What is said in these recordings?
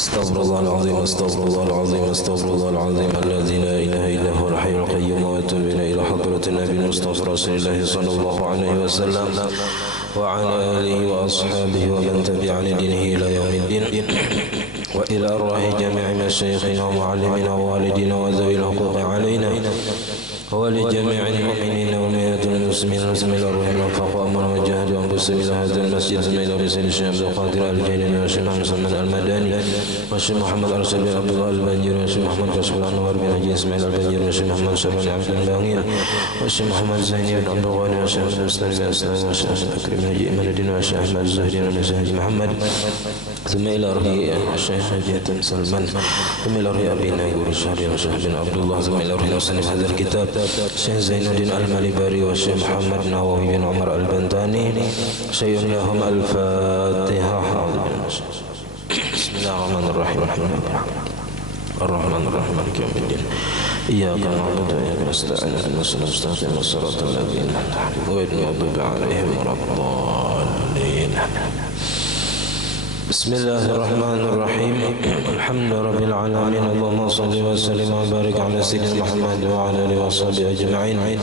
استغفر الله العظيم استغفر الله العظيم استغفر الله العظيم الذي لا اله الا هو الحي القيوم واتوب الى حضرة النبي المصطفى رسول الله صلى الله عليه وسلم وعلى اله واصحابه ومن تبع لدينه الى يوم الدين والى ارواح جميع مشايخنا ومعلمنا ووالدينا وذوي الحقوق علينا ولجميع المؤمنين والمؤمنات والمسلمين والمسلمين الأرواح الأنفاق وأمرهم وجاهدوا أنفسهم إلى هذا المسجد إلى رسول الشيخ عبد القادر الجيلاني والشيخ محمد المداني والشيخ محمد أرسل بن عبد الله البنجري والشيخ محمد كشف الأنوار بن حجي إسماعيل البنجري والشيخ محمد شرف عبد الباغير والشيخ محمد زيني بن عبد الغني والشيخ محمد مسلم بن أسلام والشيخ بكر بن حجي إيمان الدين والشيخ أحمد الزهري والشيخ حجي محمد ثم إلى رأي الشيخ حجي سلمان ثم إلى رأي أبي ناجور الشهري والشيخ بن عبد الله ثم إلى رأي مصنف هذا الكتاب الشيخ زين الدين المالباري والشيخ محمد نواوي بن عمر البنتاني شيء لهم الفاتحة. بسم الله الرحمن الرحيم الرحمن الرحيم مالك يوم الدين إياك نعبد وإياك نستعين اهدنا الصراط المستقيم صراط الذين أنعمت عليهم غير المغضوب عليهم ولا الضالين. بسم الله الرحمن الرحيم الحمد رب العالمين اللهم صل وسلم وبارك على سيدنا محمد وعلى آله وصحبه أجمعين.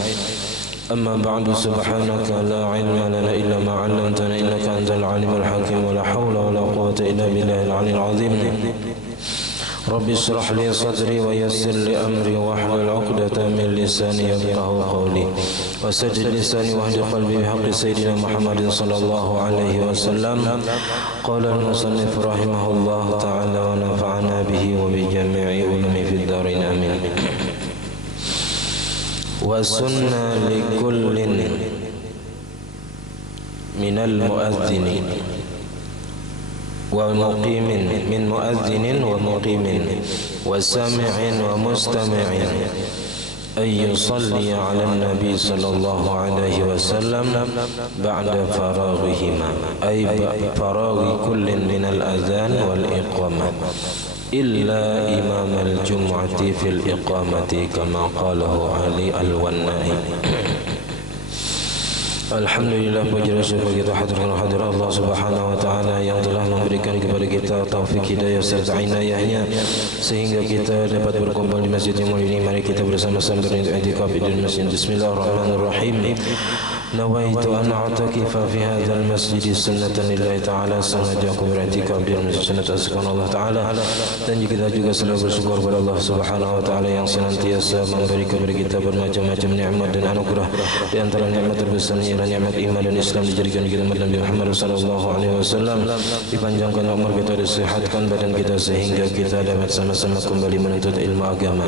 أما بعد سبحانك لا علم لنا إلا ما علمتنا إنك أنت العليم الحكيم ولا حول ولا قوة إلا بالله العلي العظيم. رب اشرح لي صدري ويسر لي أمري واحلل عقدة من لساني يفقهوا قولي وسدد لساني واهد قلبي بحق سيدنا محمد صلى الله عليه وسلم. قال المصنف رحمه الله تعالى ونفعنا به وبجميع علومه في الدارين آمين. وسنة لكل من المؤذنين ومقيم من مؤذن ومقيم وسامع ومستمع أن يصلي على النبي صلى الله عليه وسلم بعد فراغهما أي فراغ كل من الأذان والإقامة إلا إمام الجمعة في الإقامة كما قاله علي الونائي. Alhamdulillah, puji dan syukur kita hadirkan hadirat Allah Subhanahu wa taala yang telah memberikan kepada kita taufik hidayah serta inayahnya sehingga kita dapat berkumpul di masjid yang mulia ini. Mari kita bersama-sama beriktikaf di masjid. Bismillahirrahmanirrahim. Nawaitu an a'takifa fi hadzal masjid sunnatan lillahi ta'ala. Sengaja aku beriktikaf di masjid sunnah asalkan Allah taala, dan kita juga selalu bersyukur kepada Allah Subhanahu wa taala yang senantiasa memberi kepada kita bermacam-macam nikmat dan anugerah. Di antara nikmat terbesar nikmat iman dan Islam, dijadikan kita Nabi Muhammad sallallahu alaihi wasallam, dipanjangkan umur kita, disehatkan badan kita sehingga kita dapat sama-sama kembali menuntut ilmu agama.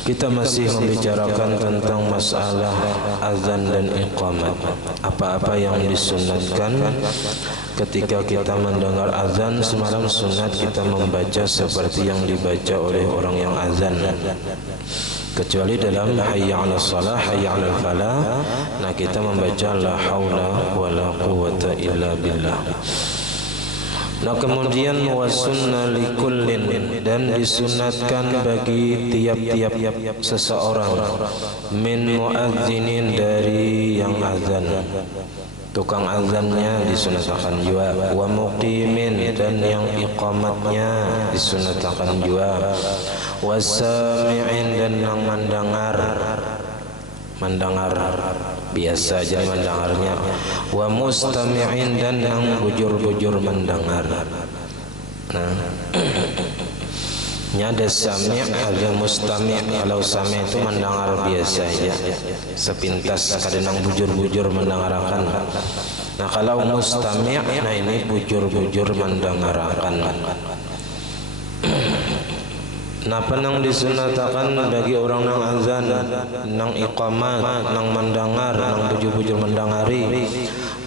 Kita masih membicarakan tentang masalah azan dan iqamat. Apa-apa yang disunatkan ketika kita mendengar azan. Semalam sunat kita membaca seperti yang dibaca oleh orang yang azan, kecuali dalam hayya 'alas shalah, hayya 'alal falah. Nah, kita membaca la haula wala quwwata illa billah. Nah, kemudian wasunna likullin, dan disunatkan bagi tiap-tiap seseorang, min muadzinin, dari yang azan, tukang azannya disunatkan juga, wa muqimin, dan yang iqamatnya disunatkan juga, wasami'in, dan yang mendengar biasa aja mendengarnya, wa mustami'in, dan yang bujur-bujur mendengar. Nah, ini ada sami', ada mustami'. Kalau sami' itu mendengar biasa aja, sepintas, kadang bujur-bujur mendengarkan. Nah, kalau mustami', nah ini bujur-bujur mendengarkan. Nah, penang disunatakan bagi orang nang azan, nang iqamat, nang mendengar, nang bujur-bujur mendengari,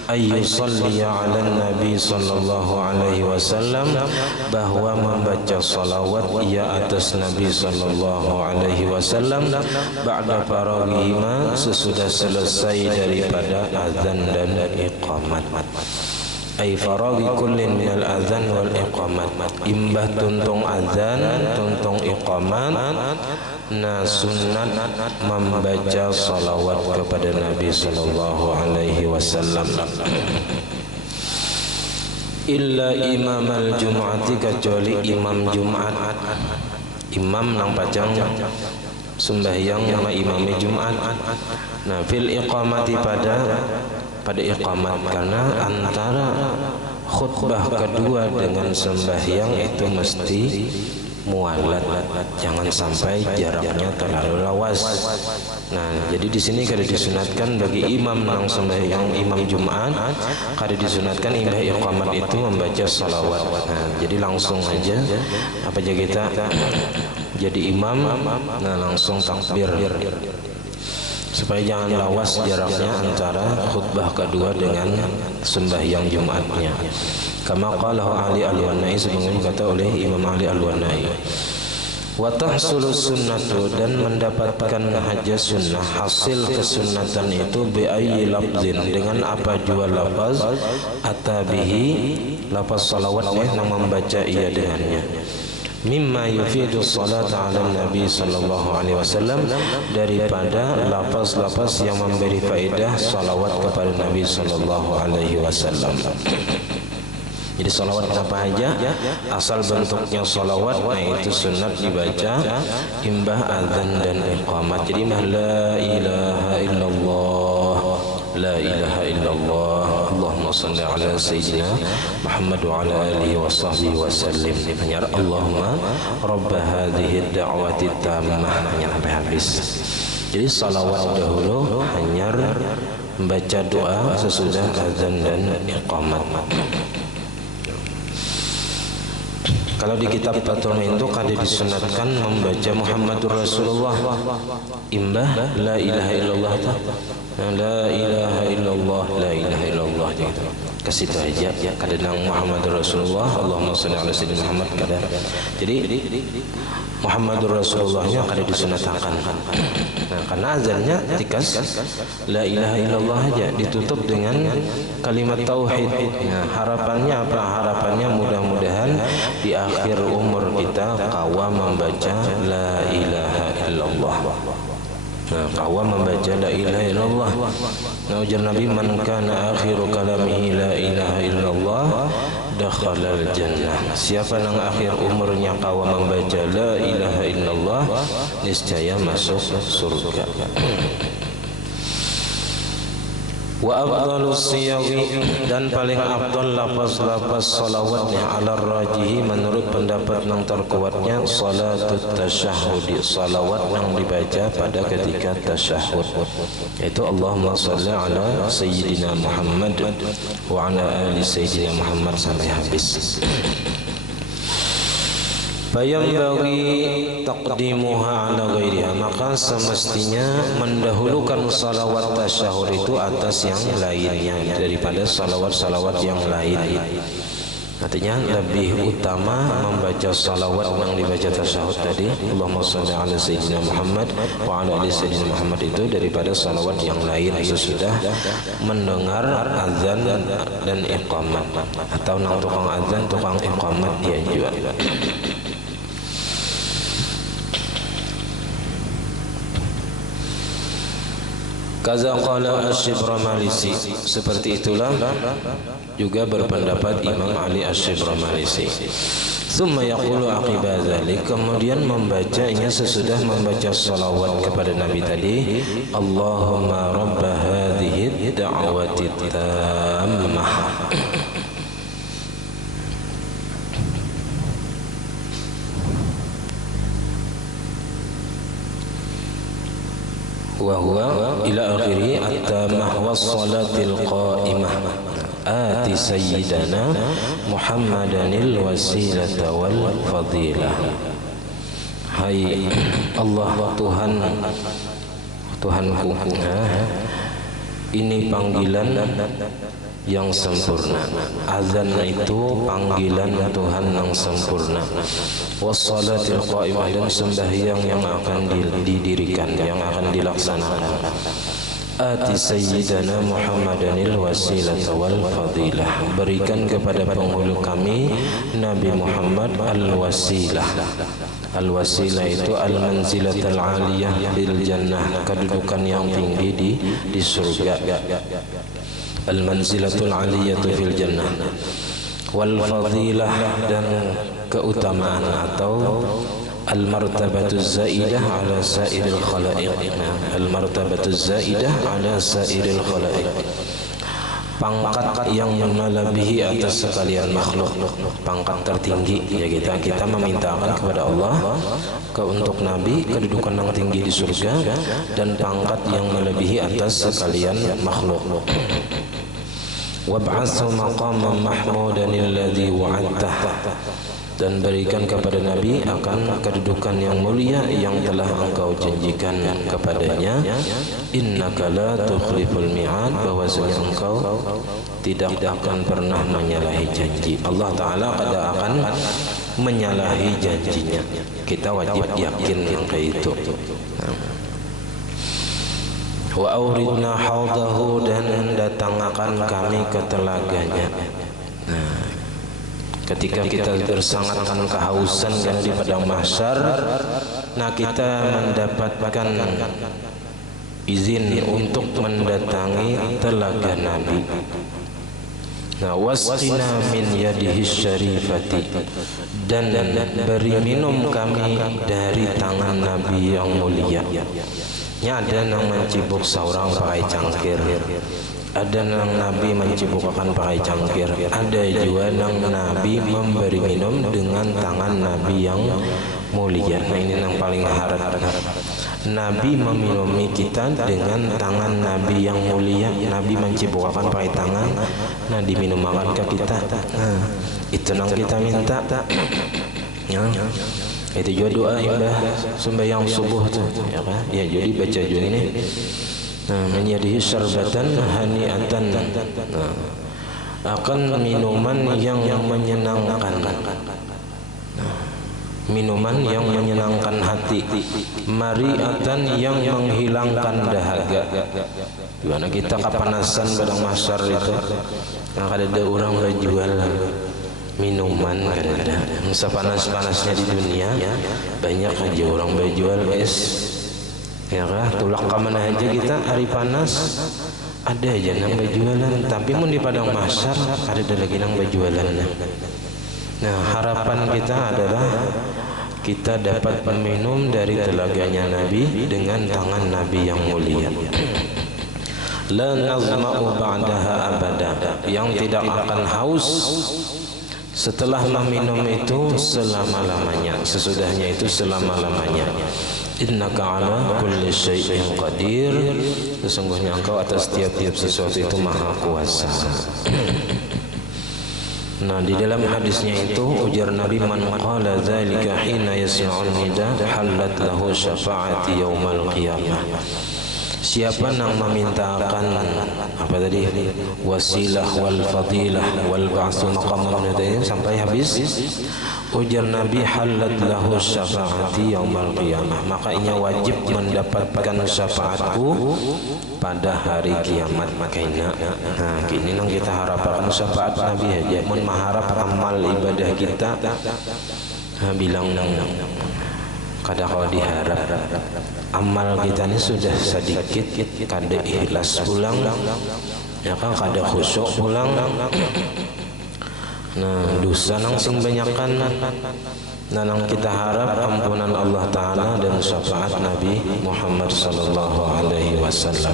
ayyusalliya ala nabi sallallahu alaihi wasallam, bahwa membaca salawat ia atas Nabi sallallahu alaihi wasallam, ba'da faraghihima, sesudah selesai daripada azan dan iqamat. Ay faraghi kullin minal azan wal iqamat, imbah tuntung azan, tuntung iqamat. Nah, sunat membaca salawat kepada Nabi sallallahu alaihi wasallam. illa imamal jum'ati, kecuali imam Jumat. Imam nang pajang sembahyang nama imam Jumat. Nah, fil iqamati, pada iqamat, karena antara khutbah kedua dengan sembahyang itu mesti mualat, jangan sampai jaraknya terlalu lawas. Nah, jadi di sini kada disunatkan bagi imam nang sembahyang imam Jumat, kada disunatkan imbah iqamat itu membaca salawat. Nah, jadi langsung aja apa aja kita jadi imam, nah langsung takbir supaya jangan lawas jaraknya antara khutbah kedua dengan sembahyang Jumatnya. Kama qala Ali Al-Wanai, sebagaimana kata oleh Imam Ali Al-Wanai. Wa tahsulu sunnatu, dan mendapatkan haja sunnah, hasil kesunnatan itu bi ayyi lafzin, dengan apa jua lafaz, atabihi, lafaz salawat yang membaca ia dengannya. Mimma yufidu salat ala Nabi sallallahu alaihi wasallam, daripada lafaz-lafaz yang memberi faedah salawat kepada Nabi sallallahu alaihi wasallam. Jadi salawat apa aja asal bentuknya salawat, nah itu sunat dibaca imbah azan dan iqamat. Jadi la ilaha illallah, la ilaha illallah, Allahumma salli ala sayyidina Muhammad wa ala alihi wa sahbihi wa sallim. Hanya Allahumma rabb hadhihi ad-da'wati tammah, hanya sampai habis. Jadi salawat dahulu, hanya membaca doa sesudah azan dan iqamat. Kalau di kitab Fathul Mu'in itu kada disunatkan membaca Muhammadur Rasulullah imbah la ilaha illallah, la ilaha illallah, la ilaha illallah, gitu. Ke situ aja, kada nang Muhammadur Rasulullah, Allahumma shalli ala sayyidina Muhammad, kada. Jadi Muhammadur Rasulullahnya kada disunatkan. Nah, karena azannya tikas la ilaha illallah aja, ditutup dengan kalimat tauhid. Nah, harapannya apa? Harapannya mudah-mudahan di akhir umur kita kawa membaca la ilaha illallah. Nah, kawa membaca la ilaha illallah. Nah, ujar Nabi, man kana akhiru kalamihi la ilaha illallah dakhalal jannah. Siapa yang akhir umurnya kawa membaca la ilaha illallah, niscaya masuk surga. Wa afdalus siyaghi, dan paling afdal lafaz-lafaz salawatnya ala rajihi, menurut pendapat yang terkuatnya, salatut tasyahud, salawat yang dibaca pada ketika tasyahud, yaitu Allahumma shalli ala sayyidina Muhammad wa ala ali sayyidina Muhammad sampai habis. Bayambagi taqdimuha ala ghairiha, maka semestinya mendahulukan salawat tasyahud itu atas yang lainnya daripada salawat-salawat yang lain. Artinya lebih utama membaca salawat yang dibaca tasyahud tadi, Allahumma shalli ala sayyidina Muhammad wa ala ali sayyidina Muhammad, itu daripada salawat yang lain sesudah mendengar azan dan iqamat, atau nang tukang azan tukang iqamat dia juga. Kaza qala Asy-Syibramalisi, seperti itulah juga berpendapat Imam Ali Asy-Syibramalisi. Tsumma yaqulu aqiba dzalik, kemudian membacanya sesudah membaca salawat kepada Nabi tadi, Allahumma rabb hadhihi ad-da'wati tammah. Wa huwa ila akhiri at-tamah was-salatil qa'imah ati sayyidana Muhammadanil wasilata wal fadilah. Hai Allah Tuhanku, ini panggilan yang sempurna. Azan itu panggilan Tuhan yang sempurna. Wassalatil qa'imah, dan sembahyang yang akan didirikan, yang akan dilaksanakan. Ati sayyidana Muhammadanil wasilata wal fadilah, berikan kepada penghulu kami Nabi Muhammad al-wasilah. Al-wasilah itu al-manzilatul aliyah bil jannah, kedudukan yang tinggi di surga. Al-manzilatul aliyatu fil jannah. wal fadilah dan keutamaan atau al martabatuz zaidah ala sairil khalaiq. Al martabatuz zaidah ala sairil khalaiq, pangkat yang melebihi atas sekalian makhluk, pangkat tertinggi. Ya kita memintakan kepada Allah untuk Nabi kedudukan yang tinggi di surga dan pangkat yang melebihi atas sekalian makhluk. Wab'athu maqaman mahmudan alladhi wa'adtah, dan berikan kepada Nabi akan kedudukan yang mulia yang telah engkau janjikan kepadanya. Innaka la tukhliful mi'ad, bahwasanya engkau tidak akan pernah menyalahi janji. Allah Ta'ala kada akan menyalahi janjinya. Kita wajib yakin kayak itu. Wa auridna haudahu, dan datangkan kami ke telaganya. Nah, ketika kita bersangatan kehausan karena di padang mahsyar, nah kita mendapatkan izin untuk mendatangi telaga Nabi. Nah, wasqina min yadihi syarifati, dan beri minum kami dari tangan Nabi yang mulia. Ada yang mencibuk seorang pakai cangkir, ada yang Nabi mencibukakan pakai cangkir, ada juga yang Nabi memberi minum dengan tangan Nabi yang mulia. Nah, ini yang paling harap, Nabi meminumi kita dengan tangan Nabi yang mulia. Nabi mencibukakan pakai tangan, nah diminumkan ke kita. Nah, itu yang kita minta. Ya. Itu juga doa imbah sembahyang subuh tuh, ya kan? Ya, jadi baca juga ini. Nah, menyadihi syarbatan hani'atan. Nah, akan minuman yang menyenangkan. Nah, minuman yang menyenangkan hati. Mari'atan, yang menghilangkan dahaga. Gimana kita kepanasan padang mahsyar itu? Nah, ada orang berjual minuman, kan ada sepanas-panasnya di dunia, banyak aja orang berjual es, ya kah? Tulak kamana aja kita hari panas ada aja nang berjualan, tapi mun di padang mahsyar ada lagi nang berjualan. Nah, harapan kita adalah kita dapat meminum dari telaganya Nabi dengan tangan Nabi yang mulia. La nazma'u ba'daha abada, yang tidak akan haus setelah meminum itu selama-lamanya, sesudahnya itu selama-lamanya. Innaka ala kulli syai'in qadir, sesungguhnya engkau atas tiap-tiap sesuatu itu maha kuasa. Nah, di dalam hadisnya itu ujar Nabi, man qala dzalika hina yasma'un nida halat lahu syafa'ati yaumal qiyamah. Siapa yang memintakan apa tadi, wasilah wal fadilah wal ba'su maqaman sampai habis, ujar Nabi halat lahu syafaati yaumal qiyamah, maka ia wajib mendapatkan syafaatku pada hari kiamat. Makanya nah kini nang kita harapkan syafaat Nabi aja, mun mengharap amal ibadah kita bilang kada kalau diharap amal kita ini sudah sedikit, kada ikhlas pulang, ya kan, kada khusyuk pulang. Nah, dosa nang sing banyakan. Nah, nang kita harap ampunan Allah Ta'ala dan syafaat Nabi Muhammad sallallahu alaihi wasallam.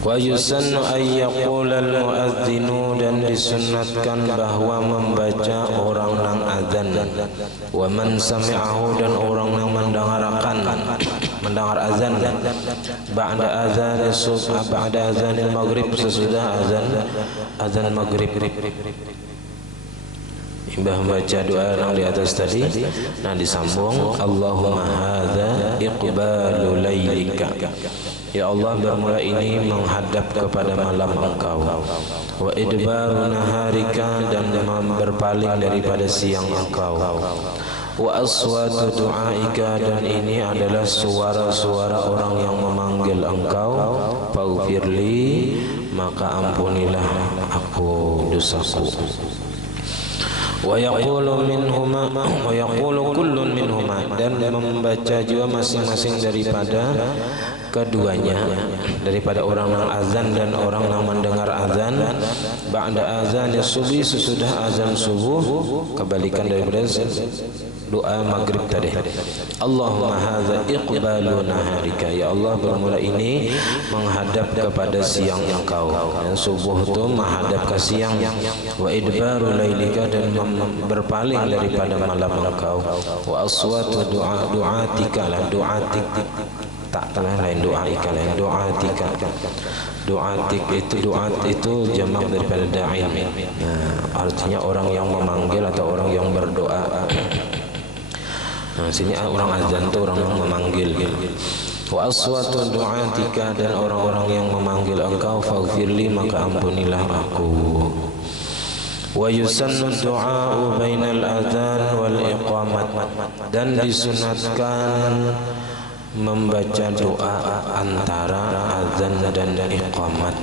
Wa yusannu ay yaqula al-muadzinu, dan disunnatkan bahwa membaca orang nang azan, wa man sami'ahu, dan orang nang mendengar azan, ba'da azan subh, ba'da azanil maghrib, sesudah azan maghrib. Imbah membaca doa yang di atas tadi, nah disambung Allahumma hadza iqbalu lailika, ya Allah, bermula ini menghadap kepada malam engkau, wa idbaru naharika, dan berpaling daripada siang engkau, wa aswatu du'aika, dan ini adalah suara-suara orang yang memanggil engkau, faghfirli, maka ampunilah aku dosaku. wa yaqulu kullun minhuma, dan membaca juga masing-masing daripada keduanya, daripada orang yang azan dan orang yang mendengar azan, ba'da azan subuh, sesudah azan subuh, kebalikan daripada doa maghrib tadi. Allahumma hadza iqbalu naharika, ya Allah bermula ini menghadap kepada siang Engkau, dan subuh itu menghadap ke siang, wa idbaru lailika, dan berpaling daripada malam Engkau, wa aswatu du'atika, du'atik tak lain doaika, lain doatika. Doatik itu jamak daripada da'i. Artinya orang yang memanggil atau orang yang berdoa. Sini orang azan itu orang yang memanggil. Wa aswatu du'atika, dan orang-orang yang memanggil Engkau, faghfirli, maka ampunilah aku. Wa yusannu du'a'u bainal adzan wal iqamat, dan disunatkan membaca doa antara azan dan iqamat,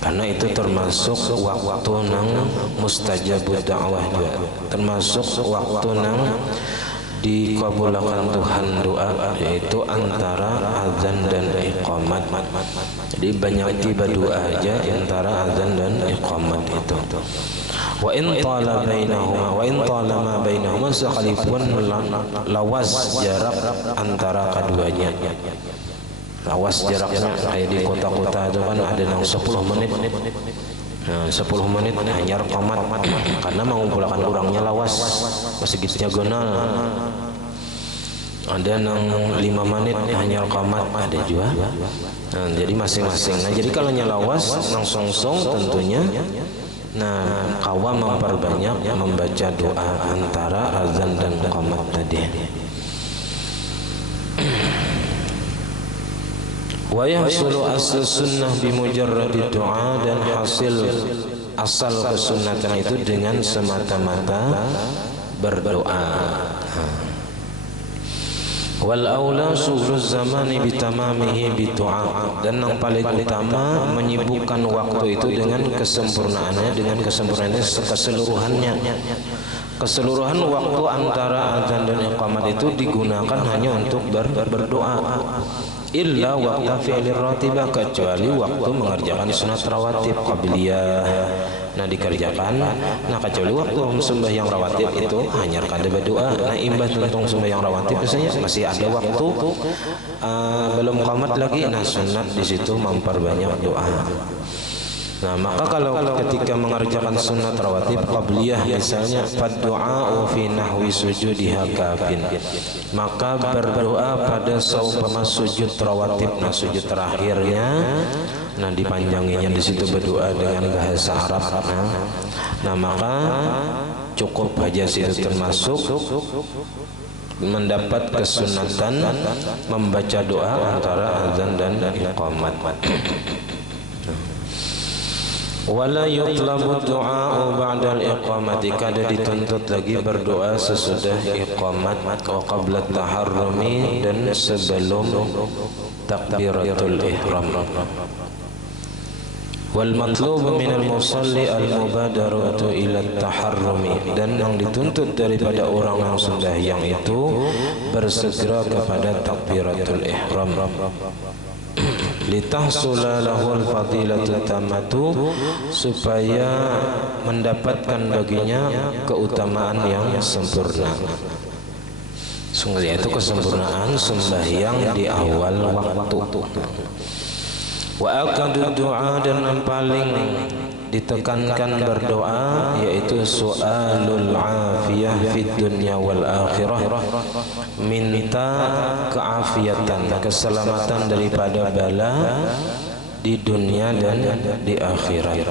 karena itu termasuk waktu nang mustajabud da'wah juga, termasuk waktu nang dikabulkan Tuhan doa, yaitu antara azan dan iqamat. Jadi banyak tiba doa aja antara azan dan iqamat itu. Wa in tala ma bainahuma, sekalipun lawas jarak antara keduanya. Lawas jaraknya kayak di kota-kota itu kan ada yang 10 menit. 10 menit hanya qomat, karena mengumpulkan orangnya lawas masih gitu diagonal. Ada yang 5 menit hanya qomat, ada juga. Jadi masing-masing. Nah, jadi kalau lawas nang song-song tentunya, nah kawan memperbanyak membaca doa antara azan dan qomat tadi. Wa yahsulu asl sunnah bimujarradi doa, dan hasil asal kesunnatan itu dengan semata-mata berdoa. Wal aula sughuz zamani bitamamihi bidu'a, dan yang paling utama menyibukkan waktu itu dengan kesempurnaannya, keseluruhannya. Keseluruhan waktu antara azan dan iqamat itu digunakan hanya untuk berdoa. Illa waqta fi'lir ratibah, kecuali waktu mengerjakan sunat rawatib qabliyah. Nah dikerjakan, nah kecuali waktu sembahyang rawatib itu hanya kada berdoa. Nah imbas tentang sembahyang rawatib biasanya masih ada waktu belum qamat lagi, nah sunat di situ memperbanyak doa. Nah maka kalau ketika mengerjakan sunat rawatib qabliyah misalnya, faddu'a'u fi nahwi sujudiha kafin, maka berdoa pada seumpama sujud rawatib, nah sujud terakhirnya, nah dipanjanginya di situ berdoa dengan bahasa Arab. Nah maka cukup aja situ, termasuk mendapat kesunatan membaca doa antara azan dan iqamat. Wala yutlabu du'a'u ba'dal iqamati, kada dituntut lagi berdoa sesudah iqamat, wa qabla taharrumi, dan sebelum takbiratul ihram. Wal matlubu minal musalli al mubadaratu ila taharrumi, dan yang dituntut daripada orang yang sembahyang itu bersegera kepada takbiratul ihram. Litahsula lahul fadilatu tamatu, supaya mendapatkan baginya keutamaan yang sempurna. Sungguh itu kesempurnaan sembahyang di awal waktu. Wa akadu doa, dan yang paling ditekankan berdoa yaitu su'alul afiyah fid dunya wal akhirah, minta keafiatan, keselamatan daripada bala di dunia dan di akhirat.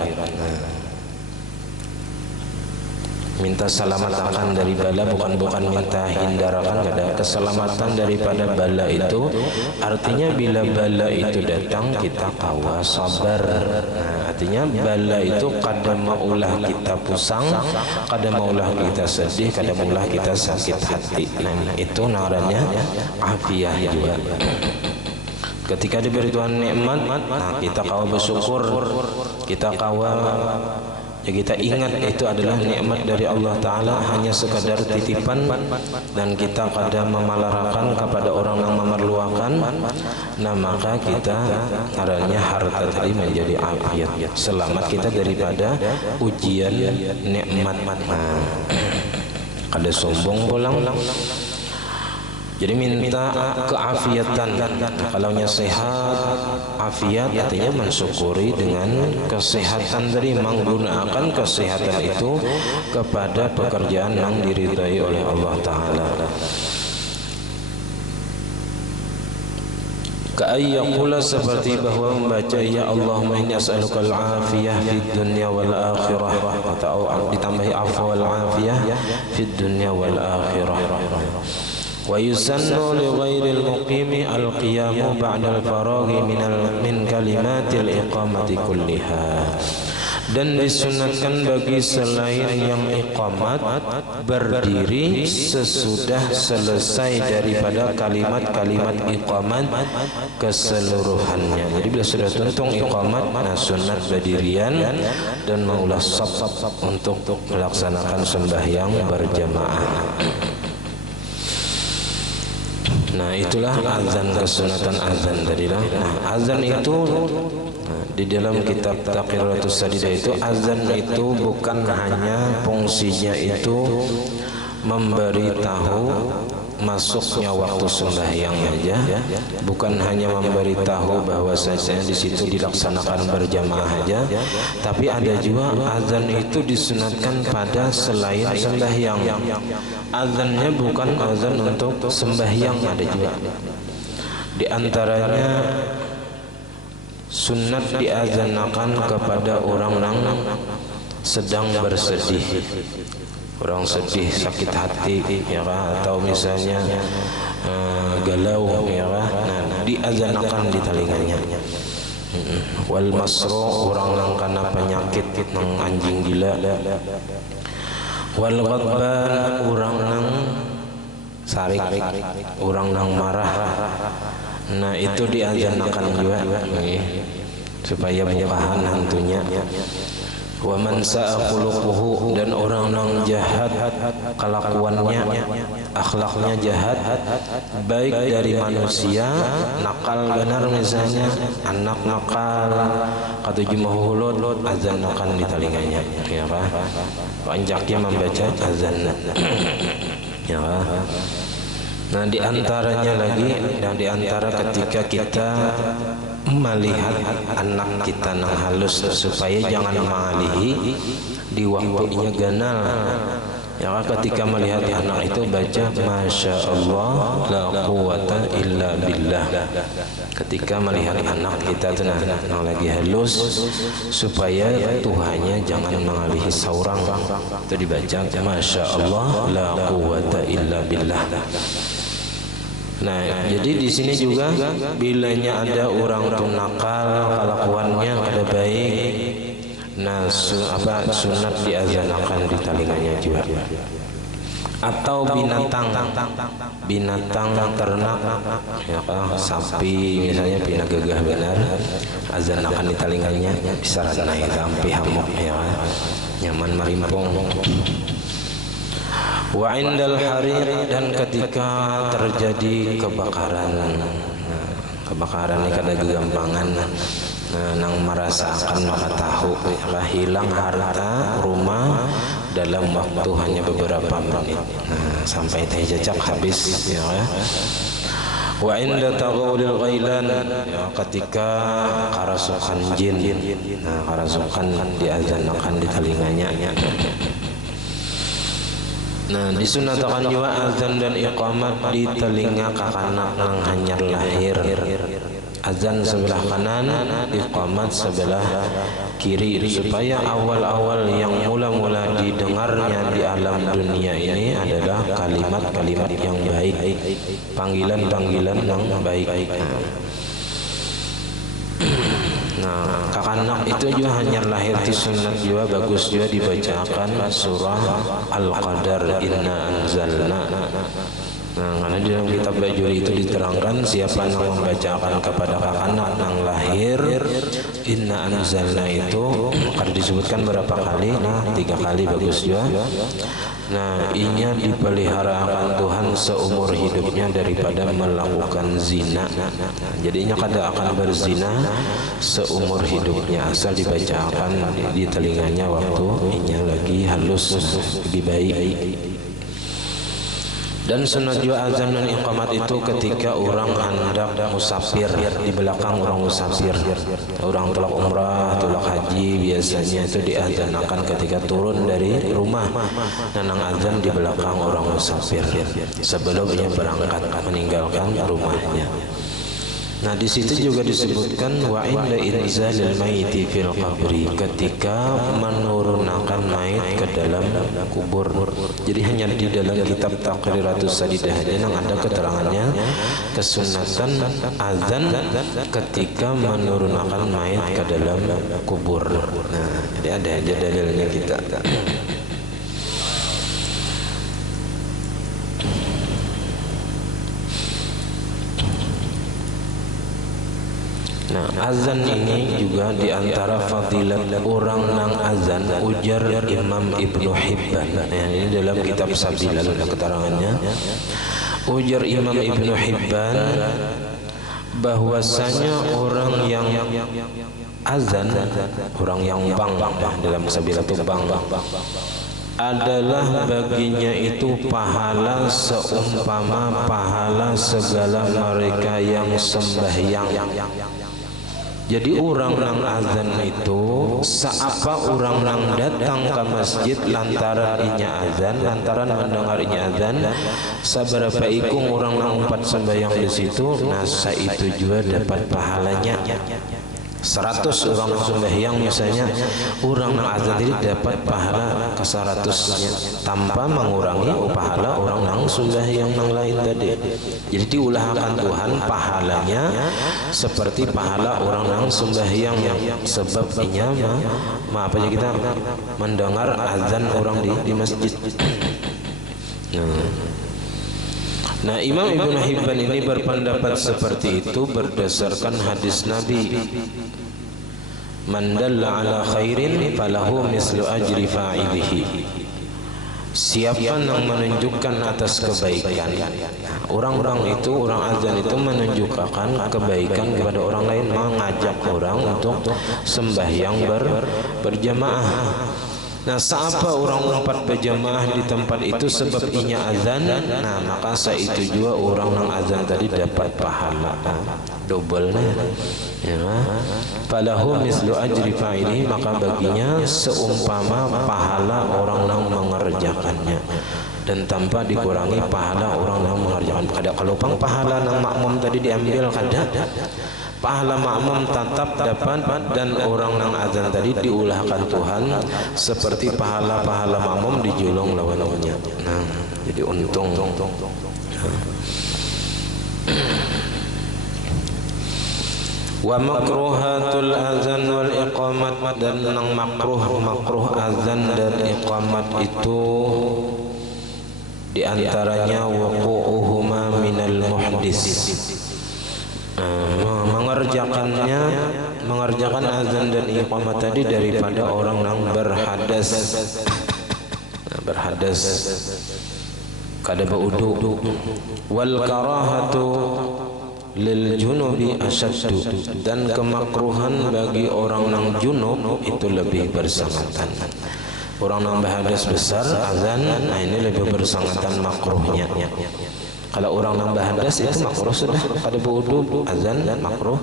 Minta selamatkan dari bala, bukan minta hindarakan, ada keselamatan daripada bala itu artinya bila bala itu datang kita kawa sabar. Nah, artinya bala itu kadang maulah kita pusang, kadang maulah kita sedih, kadang maulah kita sakit hati. Nah, itu namanya afiyah juga. Ketika diberi Tuhan nikmat, nah kita kawa bersyukur, kita kawa Ya, kita ingat itu adalah nikmat dari Allah Ta'ala, hanya sekadar titipan, dan kita kadang memalarakan kepada orang yang memerlukan. Nah, maka kita caranya harta tadi menjadi afiat, selamat kita daripada ujian nikmat. Kada sombong pulang. Jadi minta keafiatan. Kalau sehat, afiat artinya mensyukuri dengan kesehatan tadi, menggunakan kesehatan itu kepada pekerjaan yang diridai oleh Allah Ta'ala. Ka'ayyaqula, seperti bahwa membaca ya Allahumma inni as'aluka al-afiyah fid dunya wal akhirah, atau ditambahi afwa wal afiyah fid dunya wal akhirah. Wa yusannu li ghairil muqimi al-qiyamu ba'da al-faraghi min kalimatil iqamati kulliha. Dan disunatkan bagi selain yang iqamat berdiri sesudah selesai daripada kalimat-kalimat iqamat keseluruhannya. Jadi bila sudah tuntung iqamat, nah sunat berdirian dan mengulas saf untuk melaksanakan sembahyang berjamaah. Nah, itulah azan, kesunatan azan tadilah. Nah, azan itu di dalam kitab Taqriratus Sadidah itu, azan itu bukan hanya fungsinya itu memberitahu masuknya waktu sembahyang aja, bukan hanya memberitahu bahwa saja di situ dilaksanakan berjamaah aja, tapi ada juga azan itu disunatkan pada selain sembahyang. Azannya bukan azan untuk sembahyang, ada juga. Di antaranya sunat diazanakan kepada orang yang sedang bersedih, orang sedih, sakit hati, ya kan? Atau misalnya galau, ya kan? Nah, diazanakan di telinganya. Wal masru, orang yang kena penyakit ng anjing gila. Wal ghadban, orang yang sarik, orang yang marah. Nah, itu diazanakan juga supaya bukahan hantunya. Wa man sa'a khuluquhu, dan orang yang jahat kelakuannya, akhlaknya jahat, baik dari manusia, nakal benar misalnya, anak nakal, kata jumahulud, azanakan di telinganya, ya kan? Panjaknya membaca azan, ya kan? Nah, di antaranya lagi, dan di antara ketika kita melihat anak kita yang halus, supaya jangan mengalihi di waktunya ganal. Ya, ketika melihat anak itu baca Masya Allah la quwata illa billah. Ketika melihat anak kita yang lagi halus, supaya Tuhannya jangan mengalihi seorang, itu dibaca Masya Allah la quwata illa billah. Nah, jadi di sini juga bilanya ada orang tu nakal, kelakuannya kada baik, nah sunat diazanakan di telinganya juga. Atau binatang ternak, ya kan, sapi misalnya, bina gagah benar, azanakan di telinganya, bisa naik sampai hamuk, ya kan, nyaman marimpong. Wa indal hariq, dan ketika terjadi kebakaran, kebakaran ini kada gegampangan, nang merasakan maka tahu hilang harta rumah dalam waktu hanya beberapa menit, sampai teh jejak habis, ya. Wa inda taghulil ghailan, ya, ketika karasukan jin, karasukan diazanakan di telinganya. Nah, disunatakan juga azan dan iqamat di telinga kakanak nang hanyar lahir. Azan sebelah kanan, iqamat sebelah kiri, supaya awal-awal yang mula-mula didengarnya di alam dunia ini adalah kalimat-kalimat yang baik, panggilan-panggilan yang baik. Nah, kakanak itu juga hanya lahir di sunat juga, bagus juga dibacakan surah Al-Qadar, inna anzalna. Nah, karena di dalam kitab Bajuri itu diterangkan siapa yang membacakan kepada kakak yang lahir inna anzalna itu karena disebutkan berapa kali? Nah, 3 kali bagus juga. Nah, inya dipelihara akan Tuhan seumur hidupnya daripada melakukan zina. Jadinya kada akan berzina seumur hidupnya asal dibacakan di telinganya waktu inya lagi halus, lagi baik. Dan sunat juga azan dan iqamat itu ketika orang hendak musafir, di belakang orang musafir, orang tolak umrah, tolak haji biasanya itu diazanakan ketika turun dari rumah. Nanang azan di belakang orang musafir sebelumnya berangkat meninggalkan rumahnya. Nah, di situ juga disebutkan wa inda inzalil maiti fil qabri, ketika menurunkan mayit ke dalam kubur. Jadi hanya di dalam kitab Taqriratus Sadidah yang ada keterangannya kesunatan azan ketika menurunkan mayit ke dalam kubur. Nah, jadi ada aja dalilnya kita. Nah, azan ini juga diantara fadilat orang nang azan, ujar Imam Ibnu Hibban. Nah, ini dalam kitab Sabilal ada keterangannya. Ujar Imam Ibnu Hibban bahwasanya orang yang azan, orang yang bang dalam Sabilal itu bang adalah baginya itu pahala seumpama pahala segala mereka yang sembahyang. Jadi orang nang azan itu seapa orang nang datang ke masjid lantaran inya azan, lantaran mendengar inya azan, saberapa ikung orang nang umpat sembahyang di situ, nasa itu juga dapat pahalanya. 100 orang sembahyang misalnya, orang nang azan ini dapat pahala ke 100-nya tanpa mengurangi pahala orang nang sembahyang yang lain tadi. Jadi diulahkan Tuhan pahalanya seperti pahala orang nang sembahyang yang sebab inya apa kita mendengar azan orang di masjid. Nah, Imam Ibnu Hibban ini berpendapat seperti itu berdasarkan hadis Nabi, man dalla ala khairin falahu mislu ajri fa'ilihi. Siapa yang menunjukkan atas kebaikan, orang-orang itu, orang azan itu menunjukkan kebaikan kepada orang lain, mengajak orang untuk sembahyang berjamaah. Nah, siapa orang umpat berjamaah di tempat itu sebab inya azan, nah maka itu juga orang nang azan tadi dapat pahala dobelnya. Ya, falahu mislu ajri fa'ili, maka baginya seumpama pahala orang nang mengerjakannya dan tanpa dikurangi pahala orang nang mengerjakan. Kada kelupang pahala nang makmum tadi diambil, kada. Pahala makmum tetap dapat dan orang nang azan tadi diulahkan Tuhan seperti pahala-pahala makmum dijulung lawan-lawannya. Nah, jadi untung. Wa makruhatul azan wal iqamat, dan nang makruh azan dan iqamat itu diantaranya wuqu'uhuma minal muhdis. Mengerjakan azan dan iqamah tadi daripada orang yang berhadas. Berhadas kada baudu. Wal karahatu lil junubi asyaddu, dan kemakruhan bagi orang yang junub itu lebih bersangatan. Orang yang berhadas besar azan, nah ini lebih bersangatan makruhnya. Kalau orang nang bahadas itu makruh sudah, kada berwudu azan dan makruh.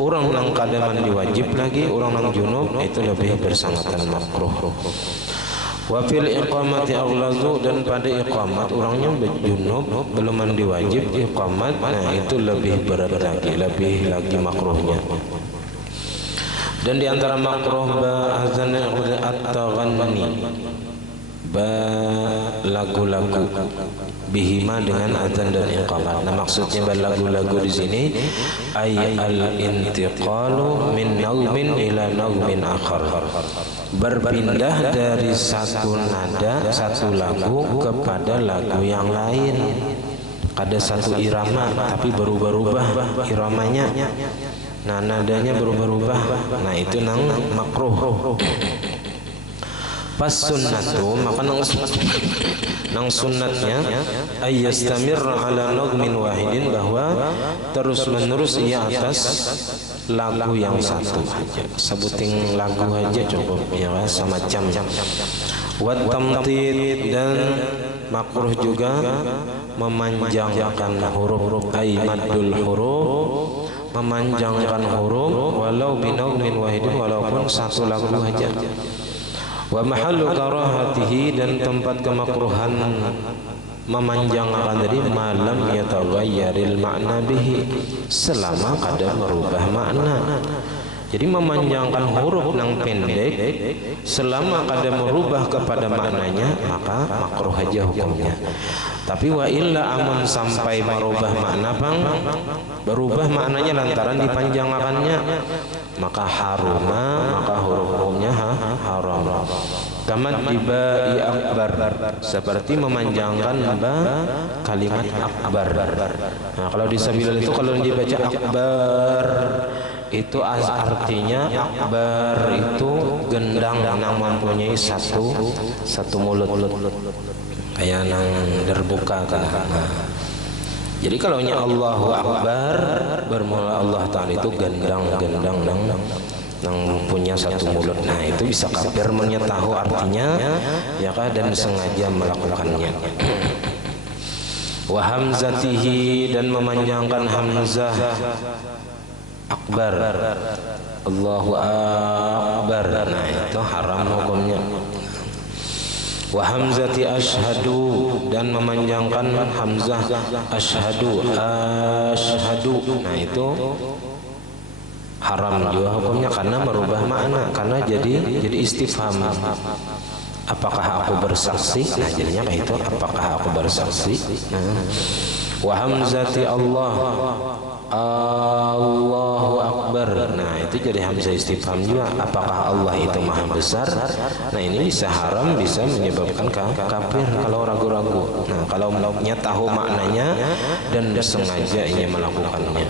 Orang nang kada mandi wajib lagi, orang nang junub itu lebih bersangatan makruh. Wa fil iqamati aghlazu, dan pada iqamat orangnya junub belum mandi wajib iqamat, nah itu lebih berat lagi, lebih lagi makruhnya. Dan di antara makruh azan at-taghanni, lagu-lagu bihima dengan azan dan iqamah. Nah, maksudnya berlagu-lagu di sini ay al-intiqalu min naumin ila naumin akhar, berpindah dari satu nada, satu lagu kepada lagu yang lain. Ada satu irama tapi berubah-ubah iramanya. Nah, nadanya berubah-ubah. Nah, itu nang makruh. Pas sunnatu, maka nang sunnatnya ayyastamir ala nagmin wahidin, bahwa terus menerus ia atas lagu yang satu aja. Sebuting lagu aja cukup ya, semacam. Wat tamtid, dan makruh juga memanjangkan huruf, ay maddul huruf, memanjangkan huruf walau binagmin wahidin, walaupun satu lagu aja. Wa mahallu karahatihi, dan tempat kemakruhan memanjangkan dari malam yataghayyaril makna bihi, selama kada merubah makna. Jadi memanjangkan huruf nang pendek selama kada merubah kepada maknanya, maka makruh aja hukumnya. Tapi wa illa amun sampai merubah makna bang, berubah maknanya lantaran dipanjangkannya, maka haruma, maka huruf-hurufnya haram. Kamat dibai akbar, seperti memanjangkan ba kalimat akbar. Nah, kalau di Sabilal itu kalau dibaca akbar, itu artinya akbar itu gendang yang mempunyai satu mulut, kayak nang terbuka kan. Nah, jadi kalau nya Allahu Akbar, bermula Allah Ta'ala itu gendang nang punya satu mulut. Nah, itu bisa kafir mengetahui artinya ya kan, dan sengaja melakukannya. Wa hamzatihi, dan memanjangkan hamzah akbar, Allahu Akbar. Nah, itu haram hukumnya. Wa hamzati ashhadu, dan memanjangkan hamzah ashhadu. Nah, itu haram juga hukumnya karena merubah makna, karena jadi istifham. Apakah aku bersaksi? Nah, jadinya kayak itu, apakah aku bersaksi? Wa hamzati Allah, Allahu Akbar. Nah, itu jadi hamzah istifham juga. Apakah Allah itu maha besar? Nah, ini bisa haram, bisa menyebabkan kafir kalau ragu-ragu. Nah, kalau maunya tahu maknanya dan sengaja ingin melakukannya.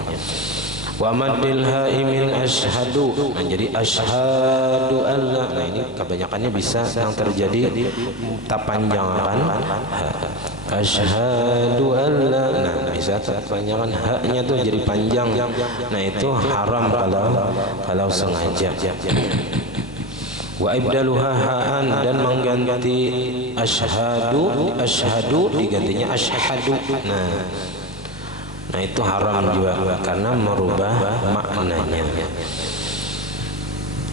Wa maddil ha'i min ashhadu. Nah, jadi ashhadu alla. Nah, ini kebanyakannya bisa yang terjadi tapanjangan ashhadu alla. Nah, bisa tapanjangan haknya tuh jadi panjang. Nah, itu haram kalau sengaja. Wa ibdaluha ha'an, dan mengganti ashhadu digantinya ashhadu. Nah, itu haram juga karena merubah maknanya.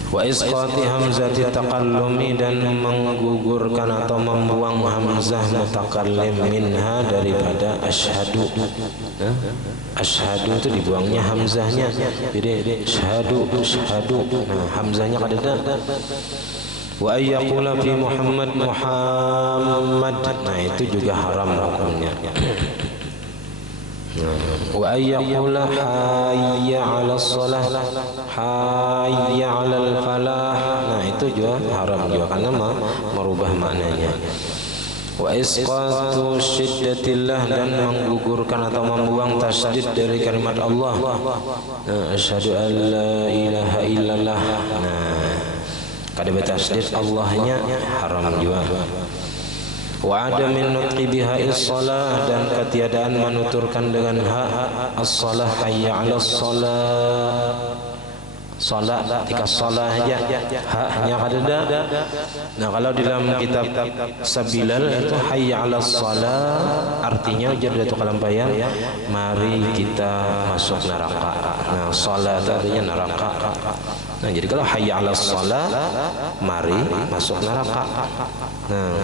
Wa isqati hamzati taqallumi, dan menggugurkan atau membuang hamzah mutakallim minha daripada ashhadu. Ashhadu itu dibuangnya hamzahnya, jadi ashhadu. Nah, hamzahnya kada ada. Wa ayyaqula fi Muhammad. Nah, itu juga haram hukumnya. Wa ayyaqula hayya 'alas shalah, hayya 'alal falah. Nah, itu juga haram juga karena merubah maknanya. Wa isqatu syiddatillah, dan menggugurkan atau membuang tasydid dari kalimat Allah. Asyhadu an la ilaha illallah. Nah, kada bertasydid Allahnya haram juga. Wa adamin nutqi biha is-shalah, dan ketiadaan menuturkan dengan ha as-shalah, hayya 'alas shalah. Salat ketika salah aja haknya kada ada. Nah, kalau di dalam kitab Sabilal itu hayya 'alas shalah, artinya jadi itu kalampayan, mari kita masuk neraka. Nah, salat artinya neraka. Nah, jadi kalau hayya 'alas shalah, mari masuk neraka. Nah,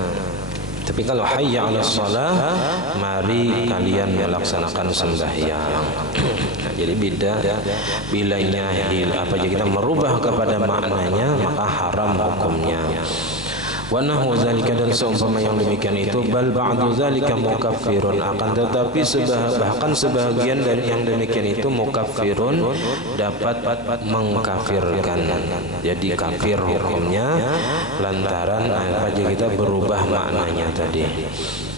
tapi kalau hayya 'alas shalah, mari kalian melaksanakan sembahyang. Nah, jadi beda bilanya apa aja kita merubah kepada maknanya, maka haram hukumnya. Wa nahu zalika, dan seumpama yang demikian itu, bal ba'du zalika mukaffirun, akan tetapi bahkan sebahagian dari yang demikian itu mukaffirun, dapat mengkafirkan. Jadi kafir hukumnya lantaran apa aja kita berubah maknanya tadi.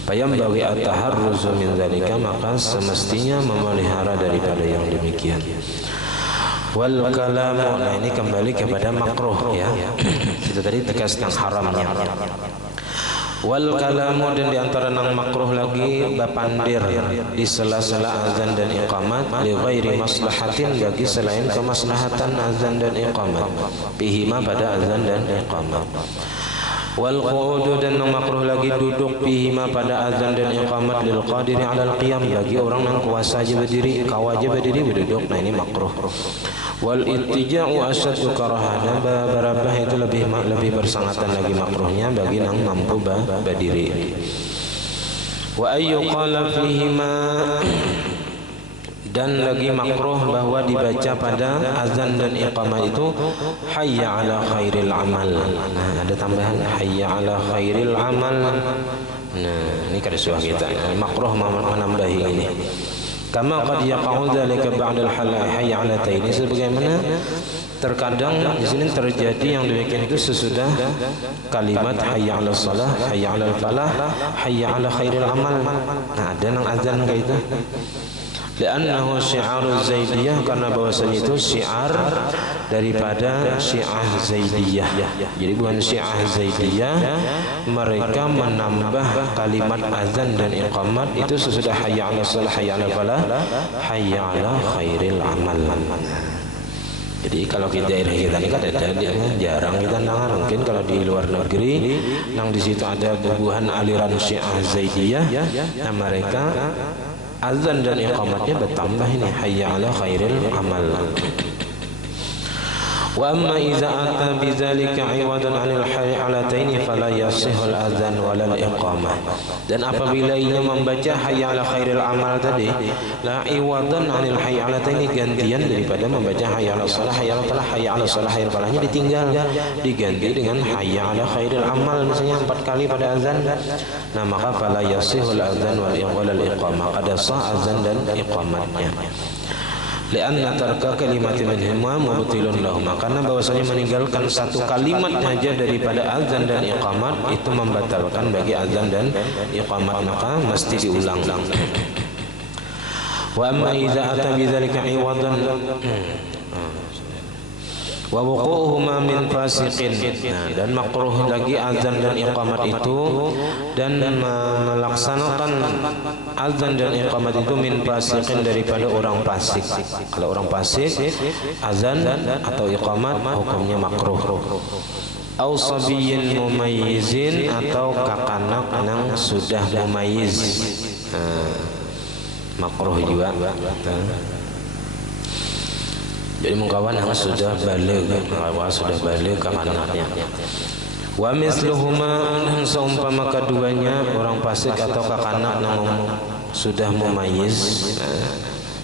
Fayambaghi at-taharruzu min dzalika, maka semestinya memelihara daripada yang demikian. Wal kalamu, nah ini kembali kepada makruh ya. Kita tadi tegas tentang haramnya. Wal kalamu, dan diantara nang makruh lagi bapandir di sela-sela azan dan iqamat li ghairi maslahatin, bagi selain kemaslahatan azan dan iqamat, bihima pada azan dan iqamat. Wal qu'udu, dan nang makruh lagi duduk bihima pada azan dan iqamat lil qadiri 'alal qiyam, bagi orang yang kuasa aja berdiri, kawaja berdiri berduduk, nah ini makruh. Wal ittija'u asyaddu karahah, dan barabah itu lebih bersangatan lagi makruhnya bagi yang mampu berdiri. Wa ayyu qala fihima, dan lagi makruh bahwa dibaca pada azan dan iqamah itu hayya ala khairil amal. Nah, ada tambahan hayya ala khairil amal. Nah, ini kada suah kita. Makruh menambahi ini. Kama qad yaqa'u dzalika ba'da al-hayya ala taini, sebagaimana terkadang di sini terjadi yang demikian itu sesudah kalimat hayya ala shalah, hayya ala falah, hayya ala khairil amal. Nah, ada nang azan kayak itu. Li'annahu syi'arul Zaidiyah, karena bahwasanya itu syiar daripada Syiah Zaidiyah. Jadi bukan Syiah Zaidiyah, mereka menambah kalimat azan dan iqamat itu sesudah hayya 'ala shalah, hayya 'ala falah, hayya 'ala khairil amal. Jadi kalau kita daerah kita ini kan ada, jarang kita dengar. Mungkin kalau di luar negeri, yang di situ ada bubuhan aliran Syiah Zaidiyah, nah mereka azan dan iqamatnya bertambah ini hayya 'ala khairil amal. Wa amma idza ata bidzalika 'iwadan 'anil hayyalataini fala yasihul adzan walal iqamah. Dan apabila ia membaca hayya 'ala khairil amal tadi, la 'iwadan 'anil hayyalataini, gantian daripada membaca hayya 'ala shalah, hayya 'ala falah, hayya 'ala shalah, hayya 'ala falahnya ditinggal, diganti dengan hayya 'ala khairil amal misalnya 4 kali pada azan. Nah, maka fala yasihul adzan walal iqamah, kada sah azan dan iqamatnya. Lianna tarka kalimatin minhuma mubtilun lahum, karena bahwasanya meninggalkan satu kalimat saja daripada azan dan iqamat itu membatalkan bagi azan dan iqamat, maka mesti diulang. Wa amma idza ata bidzalika 'iwadan wa wuqu'uhuma min fasiqin. Nah, dan makruh lagi azan dan iqamat itu, dan melaksanakan azan dan iqamat itu min fasiqin, daripada orang fasik. Kalau orang fasik azan atau iqamat hukumnya makruh. Au sabiyyin mumayyizin, atau kakanak yang sudah mumayyiz, makruh juga. Jadi mengkawan yang sudah balik, sudah balik ke anaknya. Wa misluhuma, seumpama keduanya orang fasik atau kakanak yang sudah mumayyiz,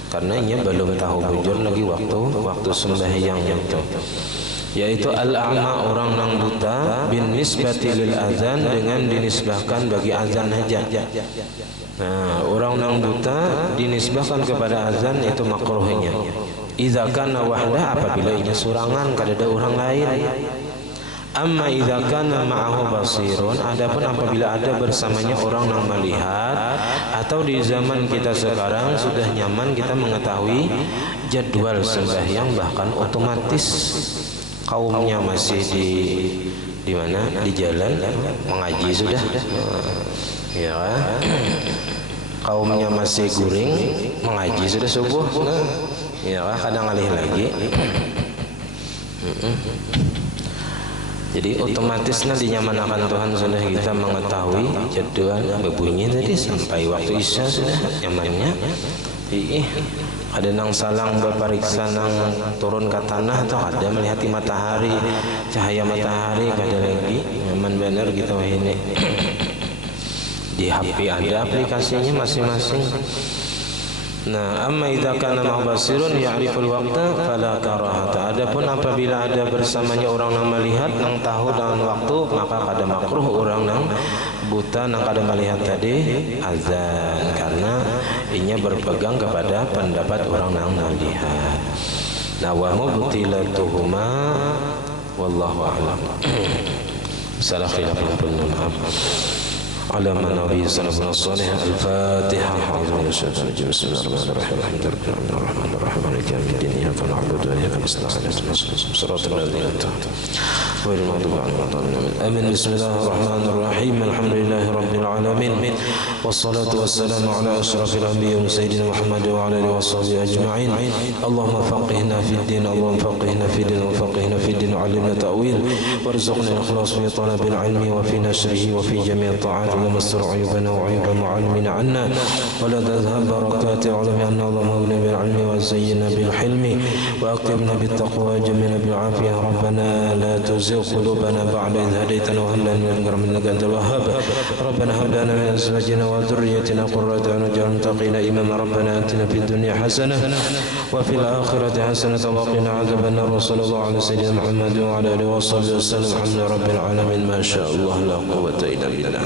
karena ia belum tahu bujur lagi waktu sembahyang itu, yaitu al-a'ma, orang yang buta, bin nisbati lil azan, dengan dinisbahkan bagi azan saja. Nah, orang yang buta dinisbahkan kepada azan itu makruhnya. Idza kana wahdah, apabila ia surangan, kada ada orang lain. Amma idza kana ma'ahu basirun, adapun apabila ada bersamanya orang yang melihat, atau di zaman kita sekarang sudah nyaman kita mengetahui jadwal sembahyang, bahkan otomatis kaumnya masih di mana, di jalan mengaji sudah, ya kan? Kaumnya masih guring mengaji sudah subuh, ya kan? Kadang alih lagi. Jadi otomatisnya dinyamanakan Tuhan sudah kita mengetahui jadwal berbunyi tadi sampai waktu isya sudah nyamannya. Ada nang salang berpariksa nang turun ke tanah, atau ada melihati matahari, cahaya matahari, kada lagi nyaman benar kita ini. Di HP ada aplikasinya masing-masing. Nah, amma idza kana ma'basirun ya'riful waqta fala karahata. Adapun apabila ada bersamanya orang yang melihat, yang tahu dengan waktu, maka kada makruh orang yang buta yang kada melihat tadi azan, karena inya berpegang kepada pendapat orang yang melihat. Nah, wa mubtilatuhuma wallahu a'lam. Salah khilaf pun maaf. على من نبي سلفنا الصالح. الفاتحة. أعوذ بالله من الشيطان الرجيم. بسم الله الرحمن الرحيم. الحمد لله رب العالمين الرحمن الرحيم مالك يوم الدين إياك نعبد وإياك نستعين اهدنا الصراط الذين أنعمت غير المغضوب عليهم ولا الضالين. آمين. بسم الله الرحمن الرحيم. الحمد لله رب العالمين والصلاة والسلام على أشرف الأنبياء وسيدنا محمد وعلى آله وصحبه أجمعين. اللهم فقهنا في الدين. اللهم فقهنا في الدين وفقهنا في الدين وعلمنا تأويل وارزقنا الإخلاص في طلب العلم وفي نشره وفي جميع الطاعات. اللهم استر عيوبنا وعيوب معلمنا عنا ولا تذهب بركات علم عنا. اللهم اغننا بالعلم وزينا بالحلم وأكرمنا بالتقوى وجملنا بالعافية. ربنا لا تزغ قلوبنا بعد إذ هديتنا وهب لنا من لدنك إنك أنت الوهاب. ربنا هب لنا من أزواجنا وذريتنا قرة أعين واجعلنا للمتقين إماما. ربنا آتنا في الدنيا حسنة وفي الآخرة حسنة وقنا عذاب النار. وصلى الله على سيدنا محمد وعلى آله وصحبه وسلم. الحمد لله رب العالمين. ما شاء الله لا قوة إلا بالله.